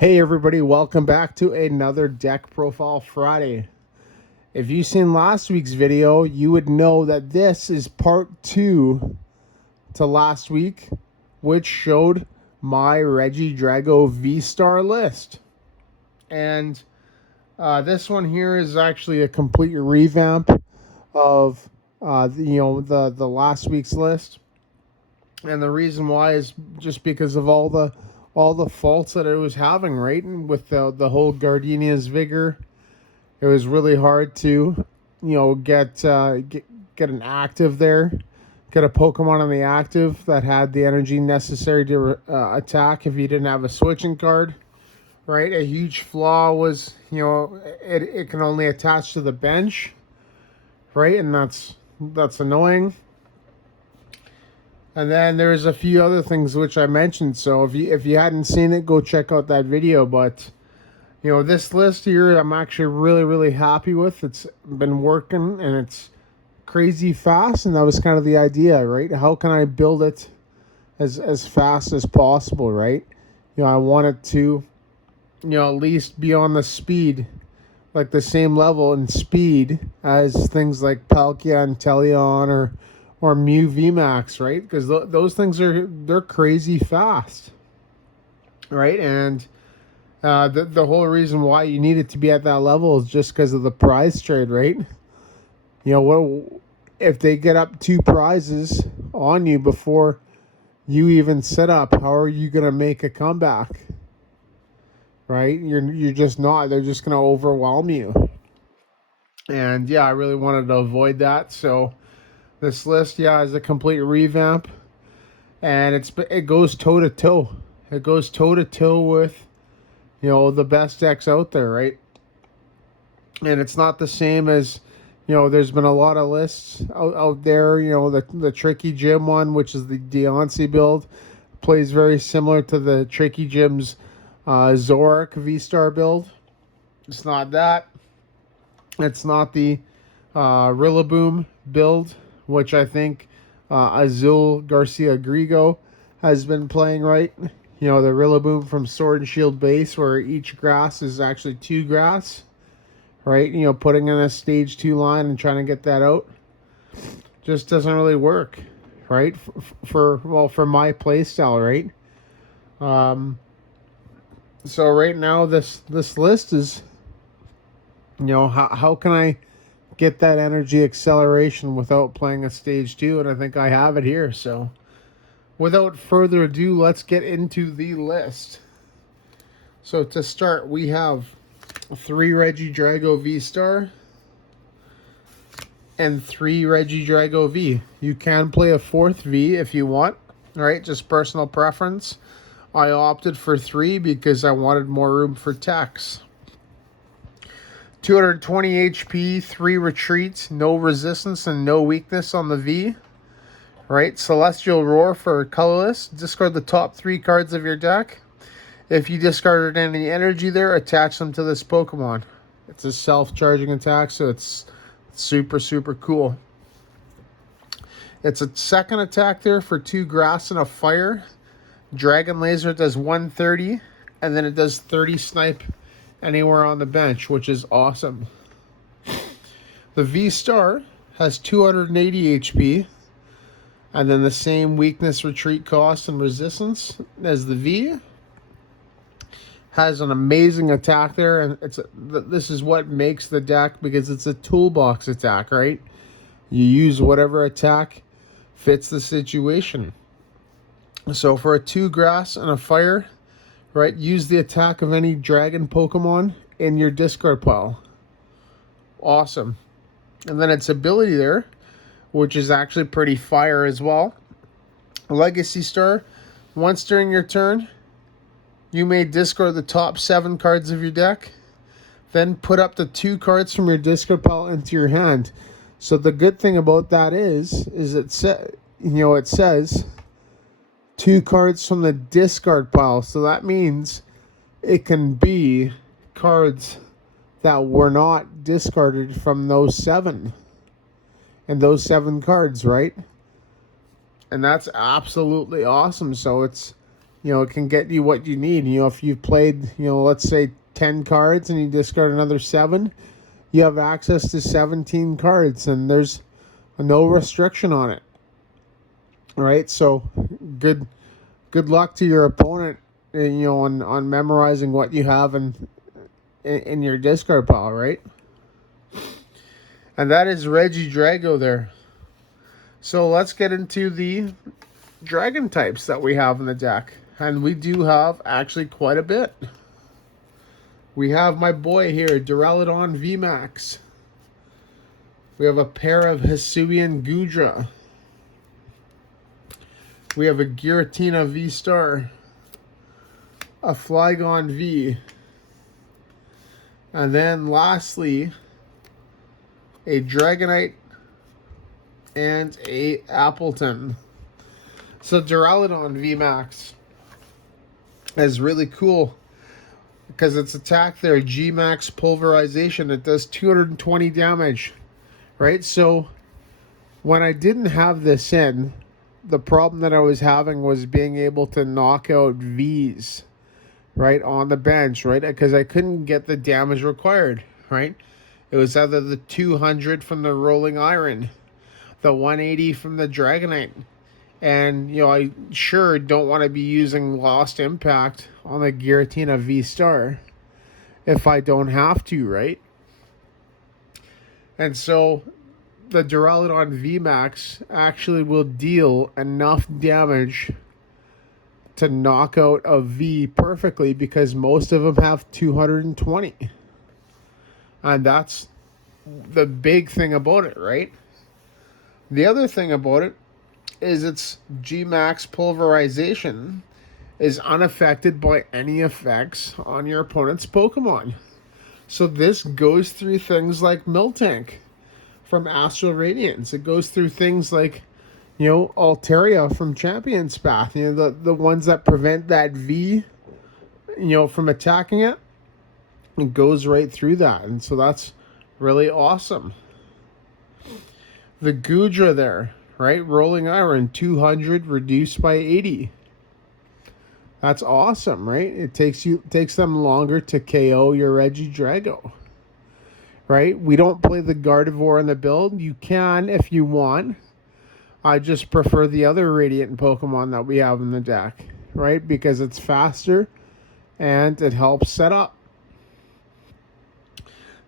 Hey everybody, welcome back to another Deck Profile Friday. If you've seen last week's video, you would know that this is part 2 to last week, which showed my Regidrago VStar list. And this one here is actually a complete revamp of the last week's list. And the reason why is just because of all the faults that it was having, right? And with the whole Gardenia's Vigor, it was really hard to, get an active there, get a Pokemon on the active that had the energy necessary to attack if you didn't have a switching card, right? A huge flaw was, it can only attach to the bench, right? And that's annoying. And then there's a few other things which I mentioned. So if you hadn't seen it, go check out that video. But this list here, I'm actually really happy with. It's been working and it's crazy fast, and that was kind of the idea, right? How can I build it as fast as possible, right? I want it to, at least be on the speed, like the same level in speed as things like Palkia and Teleon or Mew VMax, right? Because those things they're crazy fast, right? And the whole reason why you need it to be at that level is just because of the prize trade, right? What if they get up 2 prizes on you before you even set up? How are you gonna make a comeback, right? You're just not. They're just gonna overwhelm you. And yeah, I really wanted to avoid that, so. This list, is a complete revamp, and it goes toe to toe. It goes toe to toe with, the best decks out there, right? And it's not the same as, there's been a lot of lists out there. The Tricky Gym one, which is the Deontay build, plays very similar to the Tricky Gym's Zoroark VStar build. It's not that. It's not the Rillaboom build, which I think Azul Garcia Grigo has been playing, right? The Rillaboom from Sword and Shield base, where each grass is actually 2 grass, right? Putting in a stage 2 line and trying to get that out just doesn't really work, right? For my play style, right? So right now this list is, how can I get that energy acceleration without playing a stage 2, and I think I have it here. So without further ado, let's get into the list. So to start, we have 3 Regidrago VStar and 3 Regidrago V. You can play a 4th V if you want, right? Just personal preference. I opted for 3 because I wanted more room for techs. 220 HP, 3 retreats, no resistance and no weakness on the V. Right, Celestial Roar for colorless. Discard the top 3 cards of your deck. If you discarded any energy there, attach them to this Pokemon. It's a self-charging attack, so it's super cool. It's a second attack there for 2 grass and a fire. Dragon Laser does 130, and then it does 30 snipe anywhere on the bench, which is awesome. The V-Star has 280 HP, and then the same weakness, retreat cost, and resistance as the V. Has an amazing attack there, and this is what makes the deck, because it's a toolbox attack, right? You use whatever attack fits the situation. So for a 2 grass and a fire, right, use the attack of any dragon Pokemon in your discard pile. Awesome. And then its ability there, which is actually pretty fire as well. Legacy Star. Once during your turn, you may discard the top 7 cards of your deck. Then put up to 2 cards from your discard pile into your hand. So the good thing about that is it says 2 cards from the discard pile. So that means it can be cards that were not discarded from those 7. And those 7 cards, right? And that's absolutely awesome. So it's you know, it can get you what you need. You know, if you've played, you know, let's say 10 cards and you discard another 7, you have access to 17 cards and there's no restriction on it. Right? So good luck to your opponent, you know, on memorizing what you have in your discard pile, right? And that is Regidrago there. So let's get into the dragon types that we have in the deck. And we do have actually quite a bit. We have my boy here, Duraludon VMax. We have a pair of Hisuian Goodra. We have a Giratina VStar. A Flygon V. And then lastly, a Dragonite and a Appletun. So Duraludon VMax is really cool because its attack there, G-Max Pulverization, it does 220 damage, right? So when I didn't have this in, the problem that I was having was being able to knock out Vs, right, on the bench, right? Because I couldn't get the damage required, right? It was either the 200 from the Rolling Iron, the 180 from the Dragonite. And, you know, I sure don't want to be using Lost Impact on the Giratina VStar if I don't have to, right? And so the Duraludon VMax actually will deal enough damage to knock out a V perfectly because most of them have 220. And that's the big thing about it, right? The other thing about it is its G-Max Pulverization is unaffected by any effects on your opponent's Pokemon. So this goes through things like Miltank from Astral Radiance. It goes through things like, you know, Altaria from Champion's Path. You know, the ones that prevent that V, you know, from attacking it. It goes right through that. And so that's really awesome. The Goodra there, right? Rolling Iron, 200 reduced by 80. That's awesome, right? It takes them longer to KO your Regidrago. Right? We don't play the Gardevoir in the build. You can if you want. I just prefer the other Radiant Pokemon that we have in the deck, right? Because it's faster and it helps set up.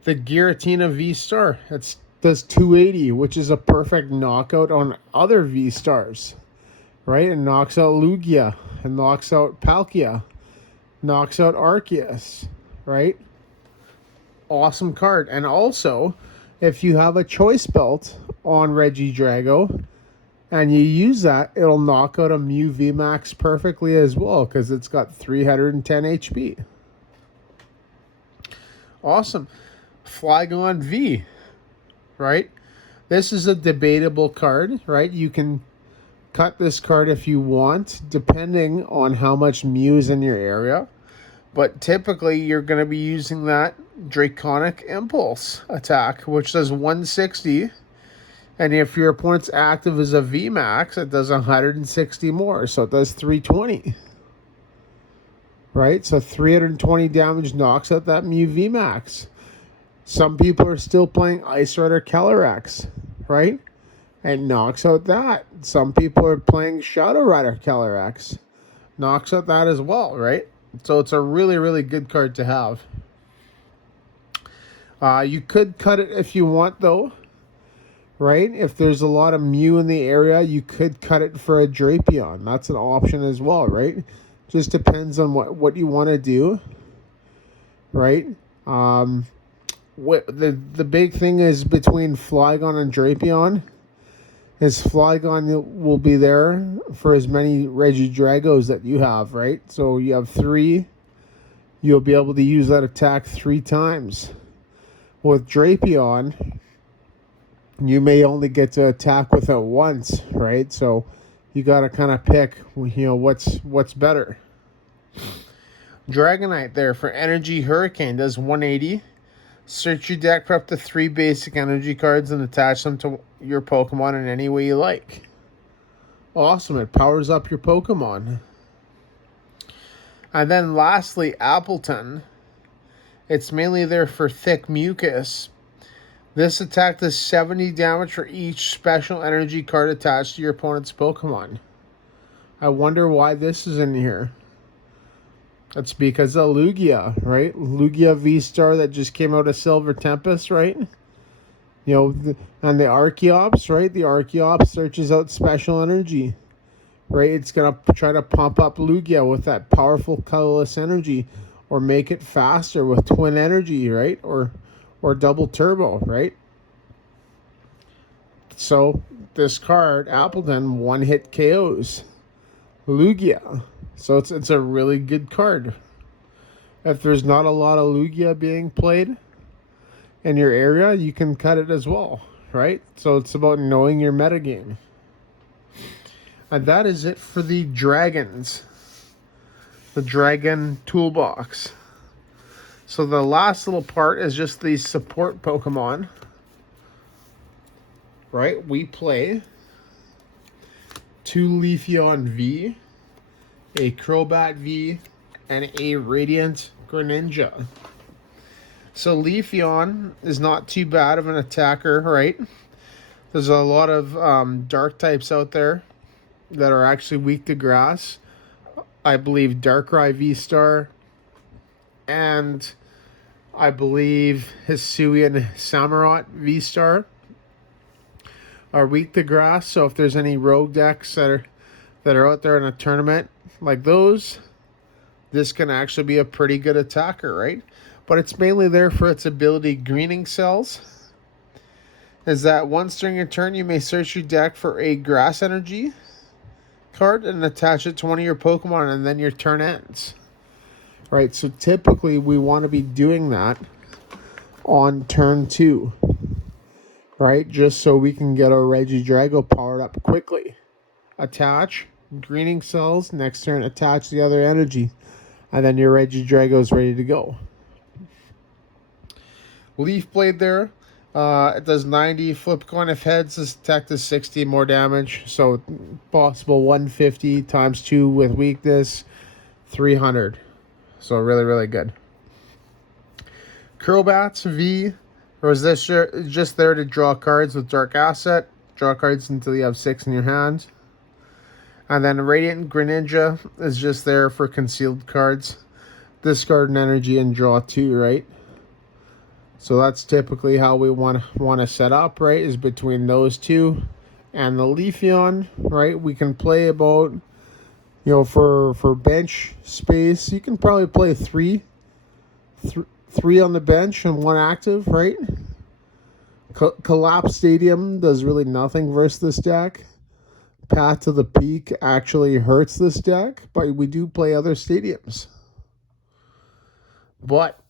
The Giratina VStar, it does 280, which is a perfect knockout on other V-Stars, right? It knocks out Lugia, it knocks out Palkia, knocks out Arceus, right? Awesome card. And also, if you have a choice belt on Regidrago and you use that, it'll knock out a Mew VMax perfectly as well because it's got 310 HP. Awesome. Flygon V, right? This is a debatable card, right? You can cut this card if you want, depending on how much Mew is in your area. But typically, you're going to be using that Draconic Impulse attack, which does 160. And if your opponent's active as a VMAX, it does 160 more. So it does 320. Right? So 320 damage knocks out that Mew VMAX. Some people are still playing Ice Rider Calyrex, right? And knocks out that. Some people are playing Shadow Rider Calyrex. Knocks out that as well, right? So it's a really, really good card to have. You could cut it if you want, though, right? If there's a lot of Mew in the area, you could cut it for a Drapion. That's an option as well, right? Just depends on what you want to do, right? What the big thing is between Flygon and Drapion is Flygon will be there for as many Regidragos that you have, right? So you have 3. You'll be able to use that attack 3 times. With Drapion, you may only get to attack with it once, right? So you got to kind of pick, you know, what's better. Dragonite there for Energy Hurricane does 180. Search your deck for up to 3 basic energy cards and attach them to your Pokemon in any way you like. Awesome, it powers up your Pokemon. And then lastly, Appletun. It's mainly there for thick mucus. This attack does 70 damage for each special energy card attached to your opponent's Pokemon. I wonder why this is in here. That's because of Lugia, right? Lugia VStar that just came out of Silver Tempest, right? You know, and the Archeops, right? The Archeops searches out special energy, right? It's going to try to pump up Lugia with that powerful colorless energy, or make it faster with twin energy, right? Or double turbo, right? So this card, Appletun, one-hit KOs Lugia. So it's a really good card. If there's not a lot of Lugia being played in your area, you can cut it as well, right? So it's about knowing your metagame. And that is it for the dragons. The dragon toolbox. So the last little part is just the support Pokemon. Right? We play 2 Leafeon V, a Crobat V, and a Radiant Greninja. So Leafeon is not too bad of an attacker, right? There's a lot of dark types out there that are actually weak to grass. I believe Darkrai VStar and I believe Hisuian Samurott VStar are weak to grass. So if there's any rogue decks that are out there in a tournament like those, this can actually be a pretty good attacker, right? But it's mainly there for its ability Greening Cells. Is that once during your turn, you may search your deck for a grass energy card and attach it to one of your Pokemon, and then your turn ends. Right, so typically we want to be doing that on turn 2. Right, just so we can get our Regidrago powered up quickly. Attach, Greening Cells, next turn attach the other energy, and then your Regidrago is ready to go. Leaf Blade there. It does 90. Flip coin if heads. This attack does 60 more damage. So possible 150 times 2 with weakness. 300. So really, really good. Crobat V. Or is this just there to draw cards with Dark Asset? Draw cards until you have 6 in your hand. And then Radiant Greninja is just there for concealed cards. Discard an energy and draw 2, right? So that's typically how we want to set up, right? Is between those two and the Leafeon, right? We can play about, for bench space, you can probably play three on the bench and 1 active, right? Collapse Stadium does really nothing versus this deck. Path to the Peak actually hurts this deck, but we do play other stadiums. But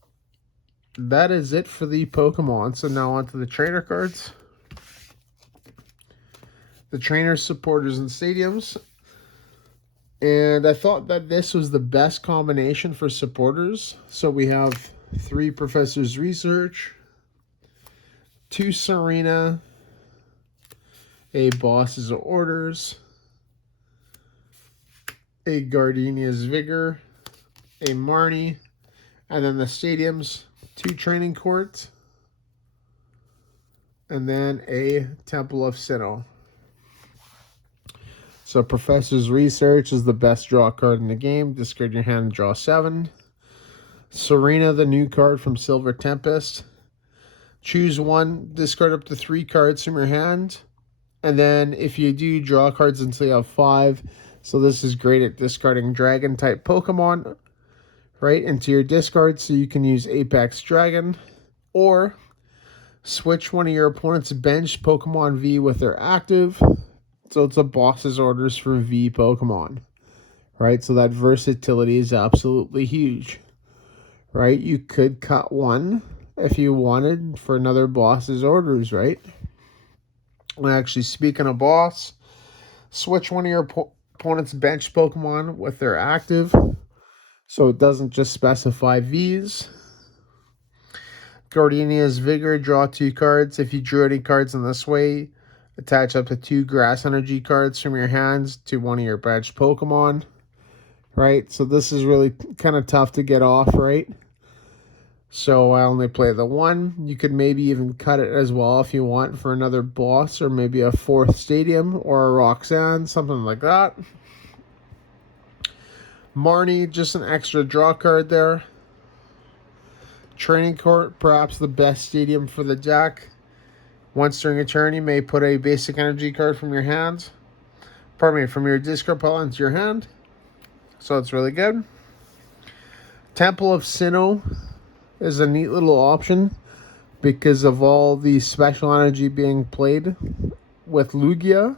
that is it for the Pokemon. So now on to the trainer cards. The trainers, supporters, and stadiums. And I thought that this was the best combination for supporters. So we have 3 Professor's Research, 2 Serena, a Boss's Orders, a Gardenia's Vigor, a Marnie, and then the stadiums, 2 training courts, and then a Temple of Sinnoh. So Professor's Research is the best draw card in the game. Discard your hand and draw 7. Serena, the new card from Silver Tempest. Choose 1, discard up to 3 cards from your hand. And then if you do, draw cards until you have 5. So this is great at discarding dragon type Pokemon, right, into your discard, so you can use Apex Dragon, or switch one of your opponent's bench Pokemon V with their active. So it's a boss's orders for V Pokemon, right? So that versatility is absolutely huge, right? You could cut 1 if you wanted for another boss's orders, right? And actually, speaking of boss, switch one of your opponent's bench Pokemon with their active. So it doesn't just specify Vs. Gardenia's Vigor, draw 2 cards. If you drew any cards in this way, attach up to 2 grass energy cards from your hands to one of your bench Pokemon. right? So this is really kind of tough to get off, right? So I only play the one. You could maybe even cut it as well if you want for another boss or maybe a fourth stadium or a Roxanne, something like that. Marnie, just an extra draw card there. Training court, perhaps the best stadium for the deck. Once during a turn, you may put a basic energy card from your hand. Pardon me, from your discard pile into your hand. So it's really good. Temple of Sinnoh is a neat little option because of all the special energy being played with Lugia.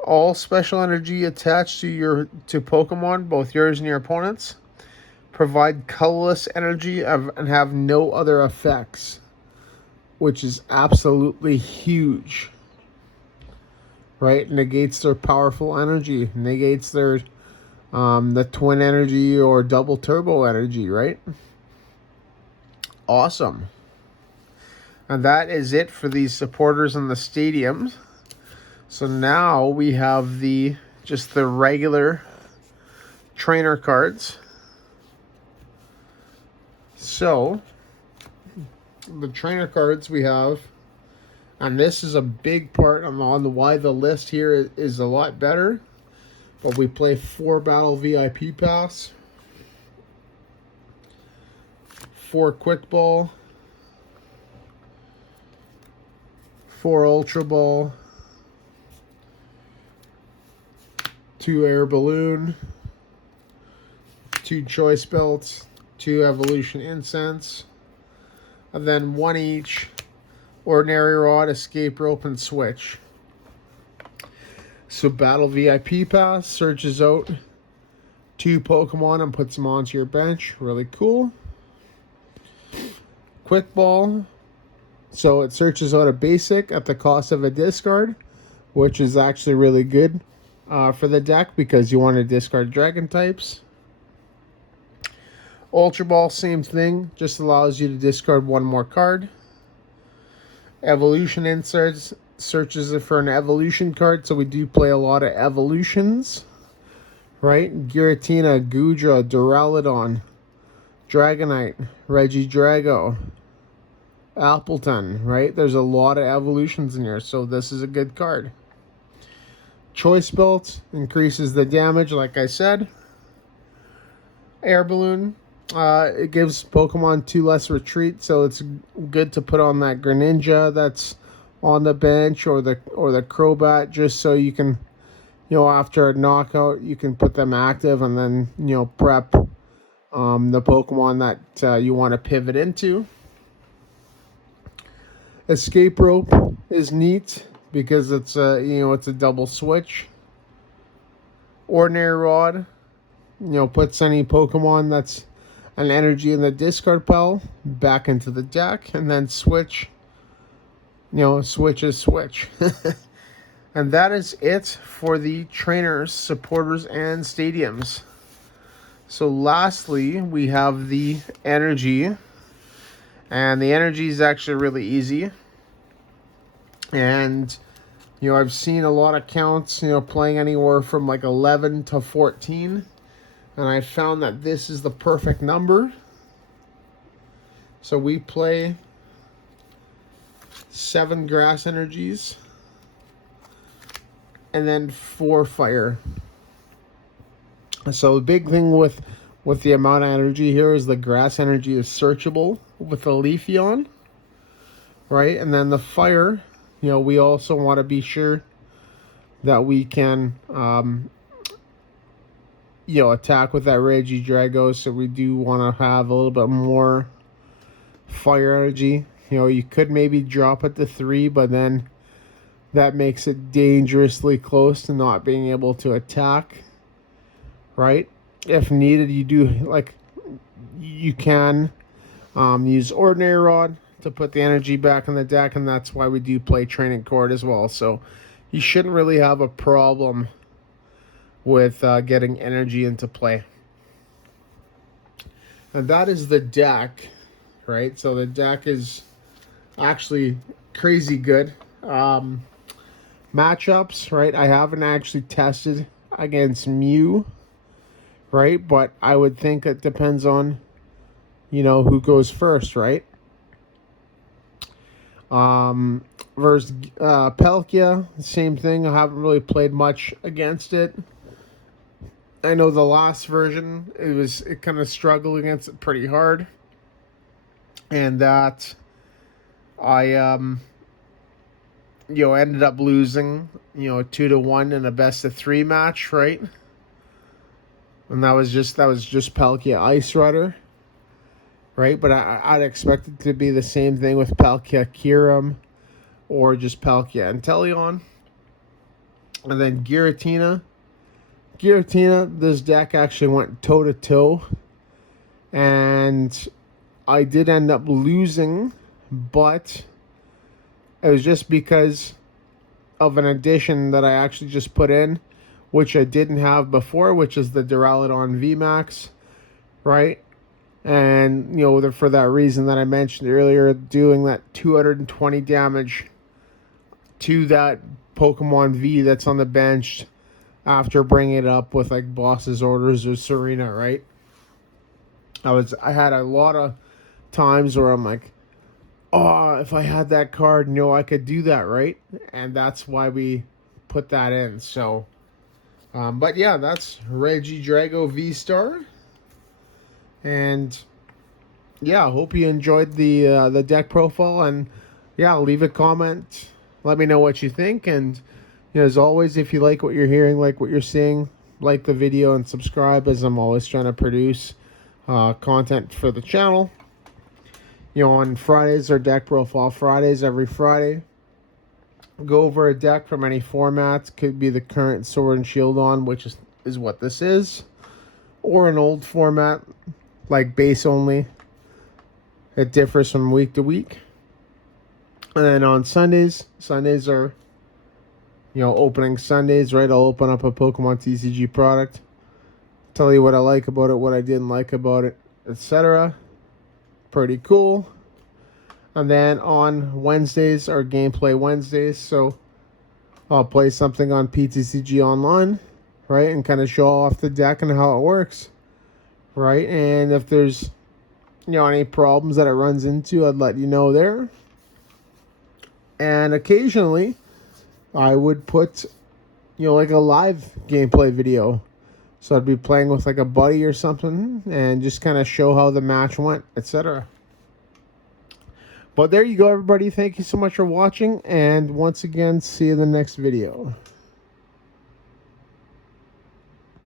All special energy attached to Pokemon, both yours and your opponents, provide colorless energy and have no other effects, which is absolutely huge. Right? Negates their powerful energy, negates their the twin energy or double turbo energy, right? Awesome. And that is it for these supporters in the stadiums. So now we have just the regular trainer cards. So the trainer cards we have, and this is a big part on why the list here is a lot better. But we play 4 Battle VIP Pass, 4 Quick Ball, 4 Ultra Ball, 2 Air Balloon, 2 Choice Belts, 2 Evolution Incense, and then 1 each Ordinary Rod, Escape Rope, and Switch. So Battle VIP Pass searches out 2 Pokemon and puts them onto your bench. Really cool. Quick Ball. So it searches out a basic at the cost of a discard, which is actually really good for the deck because you want to discard Dragon types. Ultra Ball, same thing. Just allows you to discard 1 more card. Evolution Incense searches it for an evolution card, so we do play a lot of evolutions, right? Giratina, Goodra, Duraludon, Dragonite, Regidrago, Appletun, right? There's a lot of evolutions in here, so this is a good card. Choice Belt increases the damage, like I said. Air Balloon, it gives Pokemon 2 less retreat, so it's good to put on that Greninja that's on the bench or the Crobat, just so you can, after a knockout, you can put them active and then, prep the Pokemon that you want to pivot into. Escape Rope is neat because it's a double switch. Ordinary Rod, puts any Pokemon that's an energy in the discard pile back into the deck, and then Switch. Switch is Switch. And that is it for the trainers, supporters, and stadiums. So lastly, we have the energy. And the energy is actually really easy. And, I've seen a lot of counts, playing anywhere from like 11 to 14. And I found that this is the perfect number. So we play 7 grass energies and then 4 fire. So the big thing with the amount of energy here is the grass energy is searchable with the Leafeon, right? And then the fire, we also want to be sure that we can attack with that Regidrago, so we do want to have a little bit more fire energy. You could maybe drop it to 3, but then that makes it dangerously close to not being able to attack, right? If needed, you can use Ordinary Rod to put the energy back in the deck, and that's why we do play Training Court as well. So you shouldn't really have a problem with getting energy into play. And that is the deck, right? So the deck is actually crazy good. Matchups, right? I haven't actually tested against Mew, right? But I would think it depends on, you know, who goes first, right? Versus Palkia, same thing. I haven't really played much against it. I know the last version, it kind of struggled against it pretty hard, and that I ended up losing 2-1 in a best of 3 match, right? And that was just Palkia Ice Rudder, right? But I'd expect it to be the same thing with Palkia Kyurem or just Palkia Inteleon. And then Giratina, this deck actually went toe-to-toe. And I did end up losing, but it was just because of an addition that I actually just put in, which I didn't have before, which is the Duraludon VMax, right? And, for that reason that I mentioned earlier, doing that 220 damage to that Pokemon V that's on the bench after bringing it up with, like, boss's orders or Serena, right? I had a lot of times where I'm like, oh, if I had that card, I could do that, right? And that's why we put that in. So, but yeah, that's Regidrago VStar. And yeah, I hope you enjoyed the deck profile. And yeah, leave a comment. Let me know what you think. And as always, if you like what you're hearing, like what you're seeing, like the video and subscribe, as I'm always trying to produce content for the channel. On Fridays are deck profile Fridays. Every Friday, go over a deck from any format. Could be the current Sword and Shield on, which is what this is, or an old format like base only. It differs from week to week. And then on Sundays are opening Sundays, right? I'll open up a Pokemon TCG product, tell you what I like about it, what I didn't like about it, etc. Pretty cool. And then on Wednesdays are gameplay Wednesdays, so I'll play something on PTCG Online, right, and kind of show off the deck and how it works, right? And if there's any problems that it runs into, I'd let you know there. And occasionally I would put like a live gameplay video, so I'd be playing with like a buddy or something and just kind of show how the match went, etc. But there you go, everybody. Thank you so much for watching, and once again, see you in the next video.